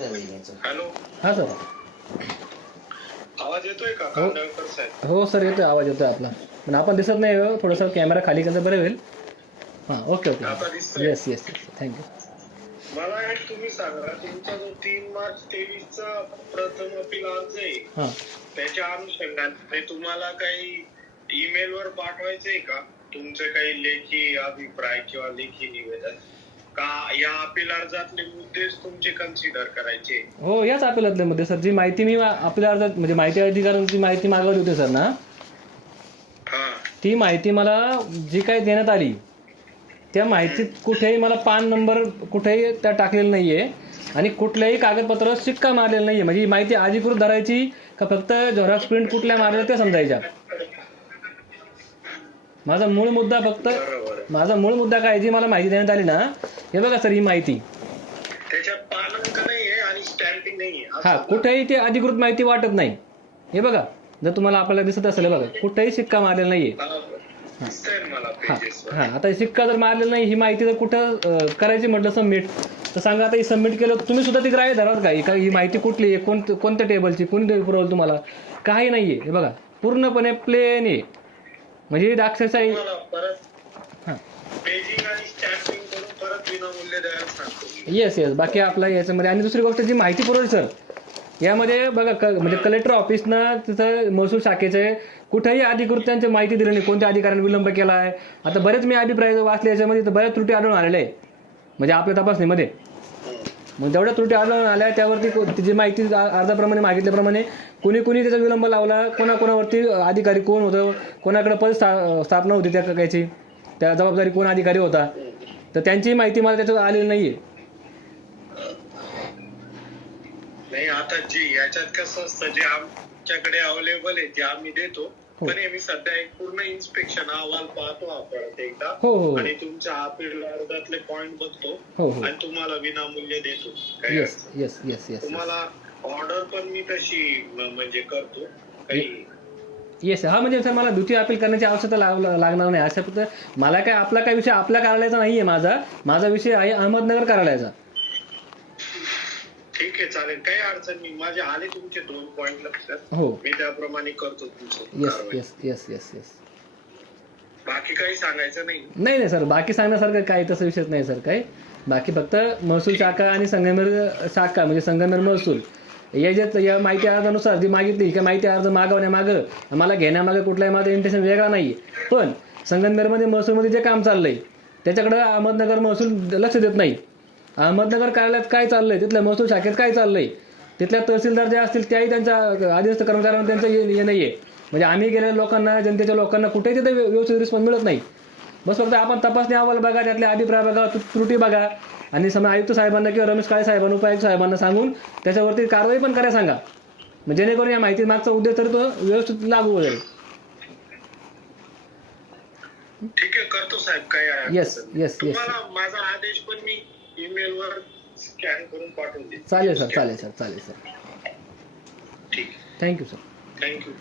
Hello. हां sir. आवाज येतोय का? खांडळकर साहेब. हो सर येतोय. आवाज येतोय आपला. पण आपण दिसत नाही हो थोडंसं कॅमेरा खाली केलं तर बरं होईल. हां ओके ओके. आता दिसतोय. येस येस थँक्यू मला एक तुम्ही सांगा तुमचा जो तीन मार्च तेवीस चा प्रथम अपील अर्ज आहे हां. त्याच्या अनुषंगाने तुम्हाला काही ईमेल वर पाठवायचंय का? तुमचे काही लेखी अभिप्राय किंवा लेखी निवेदन? का या अपील अर्जातले मुद्देच तुमचे कन्सिडर करायचे? हो याच आपल्यातल्या मध्ये सर. जी माहिती मी आपल्या अर्जात म्हणजे माहिती अधिकारांची माहिती मागवली होती सर ना? हा. ती माहिती मला जी काही देण्यात आली त्या माहितीत कुठेही मला पान नंबर कुठेही त्या टाकलेला नाहीये आणि कुठल्याही कागदपत्रावर शिक्का मारलेला नाहीये. म्हणजे ही माहिती अधिकृत धरायची का फक्त झेरॉक्स प्रिंट कुठल्या मारल्या त्या समजायच्या. माझा मूळ मुद्दा फक्त. माझा मूळ मुद्दा काय जी मला माहिती देण्यात आली ना हे बघा सर ही माहिती. हा कुठेही ते अधिकृत माहिती वाटत नाही. हे बघा जर तुम्हाला आपल्याला दिसत असेल हे बघा कुठेही शिक्का मारलेला नाहीये. हा. हा आता शिक्का जर मारलेला नाही ही माहिती जर कुठं करायची म्हटलं सबमिट तर सांगा आता ही सबमिट केलं तुम्ही सुद्धा ती ग्राह्य धराल का? ही का ही माहिती कुठली आहे? कोण कोणत्या टेबलची कोणी पुरवलं तुम्हाला? काही नाहीये. हे बघा पूर्णपणे प्लेन आहे. म्हणजे हा मी. येस येस बाकी आपला याच्यामध्ये. आणि दुसरी गोष्ट जी माहिती पुरवली सर यामध्ये बघा क म्हणजे कलेक्टर ऑफिसनं तिथं महसूल शाखेचे कुठेही अधिकृत त्यांची माहिती दिली नाही. कोणत्या अधिकाऱ्याने विलंब केला आहे आता बरेच मी अभिप्राय वाचले याच्यामध्ये तर बऱ्याच त्रुटी आढळून आलेल्या आहे म्हणजे आपल्या तपासणीमध्ये. मग जेवढ्या त्रुटी आढळून आल्या त्यावरती तिची माहिती अर्जाप्रमाणे मागितल्याप्रमाणे कुणी कुणी त्याचा विलंब लावला कोणाकोणावरती अधिकारी कोण होतं कोणाकडे पद स्था- स्थापना होती त्या कायची त्या जबाबदारी कोण अधिकारी होता तर त्यांची माहिती मला त्याच्यात आलेली नाहीये. नाही आता जी याच्यात कसं असतं जे आमच्याकडे अवेलेबल आहे ते आम्ही देतो पण हे मी सध्या एक पूर्ण इन्स्पेक्शन अहवाल पाहतो आपण एकदा. हो हो. आणि तुमच्या अपील अर्जातले पॉइंट बघतो. हो हो. आणि तुम्हाला विनामूल्य देतो. काही येस अडचण येस येस येस तुम्हाला ऑर्डर पण मी तशी म- म्हणजे करतो. काही येस हा म्हणजे सर मला द्वितीय अपील करण्याची आवश्यकता लाग- लागणार नाही. अशा फक्त मला काय आपला काय विषय आपल्या कार्यालयाचा नाहीये माझा. माझा विषय आहे अहमदनगर कार्यालयाचा. ठीक आहे चालेल. काही अडचण नाही. माझे आले तुमचे दोन पॉइंट लक्षात हो. मी त्याप्रमाणे करतो तुमचं. येस कारवाई. येस येस येस येस बाकी काही सांगायचं नाही? नाही नाही सर. बाकी सांगण्यासारखं काय तसं विषयच नाही सर. काही? बाकी फक्त महसूल शाखा आणि संगमेर शाखा म्हणजे संगमेर महसूल. याच्यात या माहिती अर्जानुसार जी मागितली की माहिती अर्ज मागवण्यामागं मला घेण्यामागं कुठलाही माझा इंटेन्शन वेगळा नाही पण संगमेरमध्ये महसूलमध्ये जे काम चाललंय त्याच्याकडं अहमदनगर महसूल लक्ष देत नाही. अहमदनगर कार्यालयात काय चाललंय? तिथल्या महसूल शाखेत काय चाललंय? तिथल्या तहसीलदार जे असतील त्याही त्यांच्या अधीनस्थ कर्मचाऱ्यांना त्यांचं हे हे नाहीये. म्हणजे आम्ही गेलेल्या लोकांना जनतेच्या लोकांना कुठेही तिथे व्यवस्थित रिस्पॉन्स मिळत नाही. बस फक्त आपण तपासणी अहवाल बघा त्यातले अभिप्राय बघा त्रुटी बघा. आणि समजा आयुक्त साहेबांना किंवा रमेश काळे साहेबांना उपायुक्त साहेबांना सांगून त्याच्यावरती कारवाई पण करायला सांगा. म्हणजे जेणेकरून या माहिती मागचा उद्देश तर तो व्यवस्थित लागू होईल. ठीक आहे करतो साहेब नाही. yes, yes. तुम्हाला माझा आदेश पण मी ईमेल वर स्कॅन करून पाठवून दे चालेल सर चालेल सर चालेल सर. ठीक. Thank you sir thank you